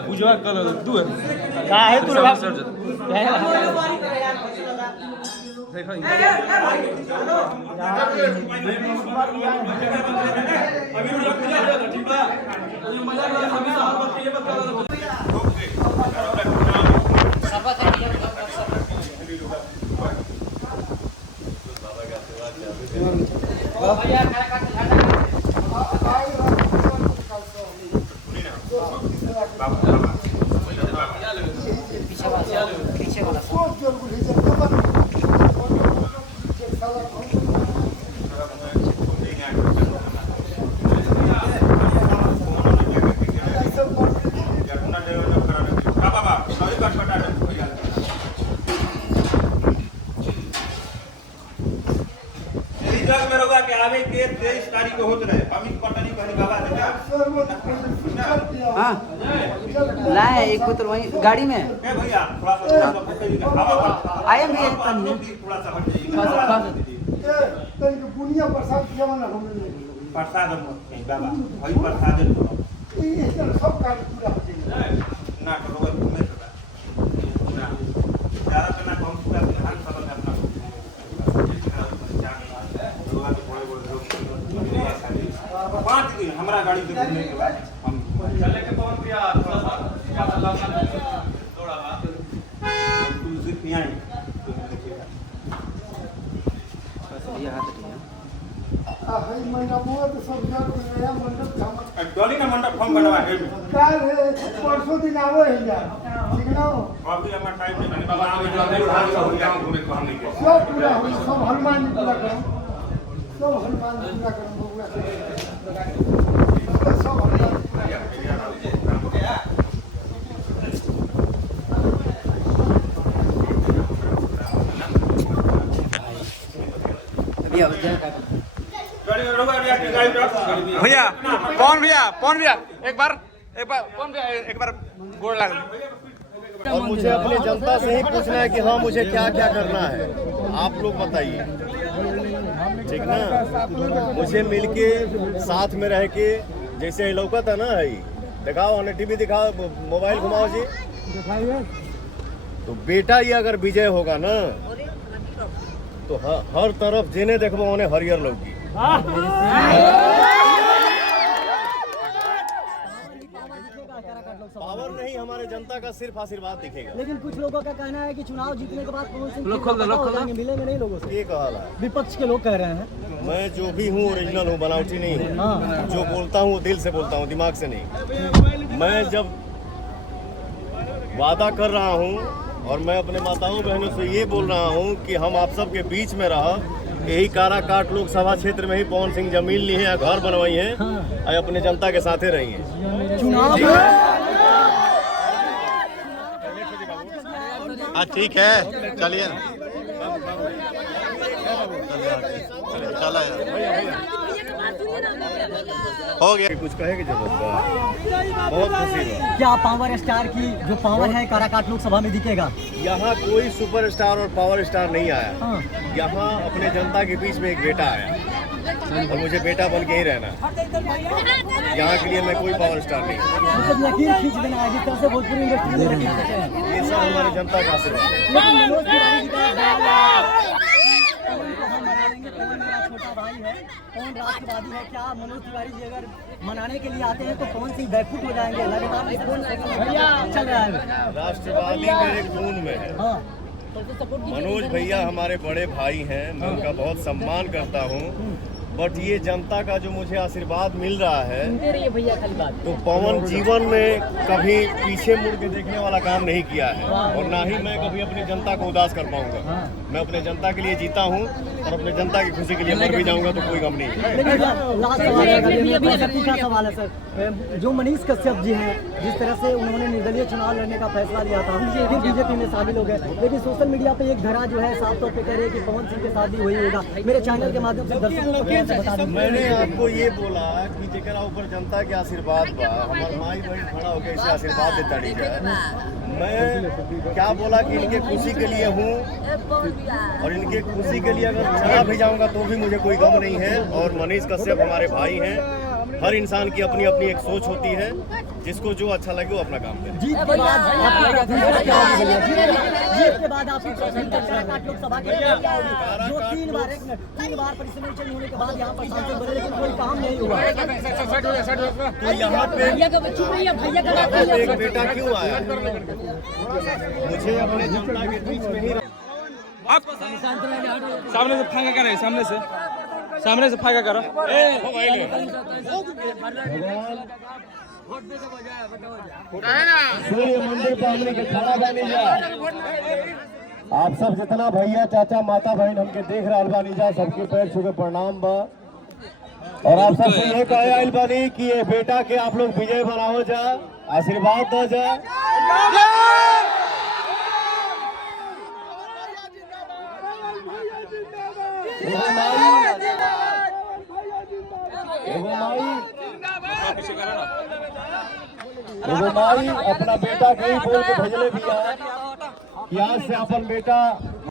पूजा करो तू का है तू लाए एक बोतल वहीं गाड़ी में भैया आए भी बुनिया प्रसाद प्रसाद बाबा वही प्रसाद सब कार्य पूरा हो जाएगा ना करो में ना ज्यादा करना कम पूरा ध्यान सब अपना पाँच दिन हमारा गाड़ी से घूमने के बाद हम चले के पवन भैया थोड़ा तुलसी पिया मंडप सब नया मंडप डॉली का मंडप हम बनवा है काल परसों दिन आवो है जा ठीक ना अभी हमारा टाइम नहीं बाबा हो जाओ घूमे को हम नहीं सब पूरा हो सब हनुमान जी पूरा करो सब हनुमान जी पूरा करो सब हनुमान भैया पवन भैया एक बार गोड़ लग। और मुझे अपनी जनता से ही पूछना है कि हाँ मुझे क्या क्या करना है, आप लोग बताइए, ठीक ना। मुझे मिलके साथ में रह के, जैसे लौकत है ना, है दिखाओ, हमने टीवी दिखाओ, मोबाइल घुमाओ जी, तो बेटा ये अगर विजय होगा ना तो हर तरफ जिन्हें देखो उन्हें हरियर लौकी। पावर नहीं, हमारे जनता का सिर्फ आशीर्वाद दिखेगा। लेकिन कुछ लोगों का कहना है कि चुनाव जीतने के बाद पवन सिंह मिलेंगे नहीं लोगों से। ये कहा विपक्ष के लोग कह रहे हैं। मैं जो भी हूँ ओरिजिनल हूँ, बनावटी नहीं हूँ। जो बोलता हूँ दिल से बोलता हूँ, दिमाग से नहीं। मैं जब वादा कर रहा हूँ और मैं अपने माताओं बहनों से ये बोल रहा हूँ कि हम आप सब के बीच में रह, यही काराकाट लोकसभा क्षेत्र में ही पवन सिंह जमीन ली है, घर बनवाई है और अपने जनता के साथ रही है। चुनाव ठीक है, चलिए चला हो गया। कुछ कहे की जरूरत है, बहुत खुशी है। क्या पावर स्टार की जो पावर है काराकाट लोकसभा में दिखेगा? यहाँ कोई सुपरस्टार और पावर स्टार नहीं आया। यहाँ अपने जनता के बीच में एक बेटा आया और मुझे बेटा बन के ही रहना। यहाँ के लिए मैं कोई पावर स्टार नहीं। मतलब लकीर खींच देना है, जिस तरह से भोजपुरी इंडस्ट्री में ये सब हमारी जनता का आशीर्वाद है। छोटा भाई है, कौन राष्ट्रवादी है, क्या मनोज तिवारी जी अगर मनाने के लिए आते हैं तो पवन सिंह बैकफुट हो जाएंगे? लगातार चल रहा है राष्ट्रवादी मेरे खून में है। मनोज भैया हमारे बड़े भाई हैं, मैं उनका बहुत सम्मान करता हूँ। बट ये जनता का जो मुझे आशीर्वाद मिल रहा है, सुनते रहिए भैया खाली बात। तो पवन जीवन में कभी पीछे मुड़ के देखने वाला काम नहीं किया है, और ना ही मैं कभी अपनी जनता को उदास कर पाऊंगा। मैं अपने जनता के लिए जीता हूँ और अपने जनता की खुशी के लिए मर भी जाऊंगा तो कोई गम नहीं है। लेकिन भैया लास्ट सवाल है, तीखा सवाल है सर। जो मनीष कश्यप जी हैं, जिस तरह से उन्होंने निर्दलीय चुनाव लड़ने का फैसला लिया था, फिर बीजेपी में शामिल हो गए, लेकिन सोशल मीडिया पे एक धारा जो है साफ तौर पे कह रही है कि पवन सिंह के शादी हुई होगा। मेरे चैनल के माध्यम से दर्शकों को बता दें, मैंने आपको ये बोला कि जेकरा ऊपर जनता के आशीर्वाद बा, हमार माई बहन खड़ा होकर इसे आशीर्वाद देता रही है। मैं क्या बोला कि इनके खुशी के लिए हूँ, और इनके खुशी के लिए अगर चला भी जाऊंगा तो भी मुझे कोई गम नहीं है। और मनीष कश्यप हमारे भाई हैं। हर इंसान की अपनी अपनी एक सोच होती है, जिसको जो अच्छा लगे वो अपना काम करे। जीत के बाद आपकी लोकसभा के जो 3 बार परिसीमन चेंज होने के बाद यहाँ पर सांसद बने, लेकिन कोई काम नहीं हुआ। तो यहाँ पे एक बेटा क्यों आया? मुझे अपने जनता के बीच में ही आप सामने से फाका करें, सामने से फाका करो। सूर्य मंदिर पे हमने के खड़ा बानी जा। आप सब जितना भैया चाचा माता बहन हमके देख रहा बानी जा, सबके पैर छू के प्रणाम बा। और आप सबसे ये कहे आइल बानी कि ये बेटा के आप लोग विजय बनाओ जा, आशीर्वाद दो जा। एगो माई अपना बेटा के ही बोल के भेजले दिया कि आज से अपन बेटा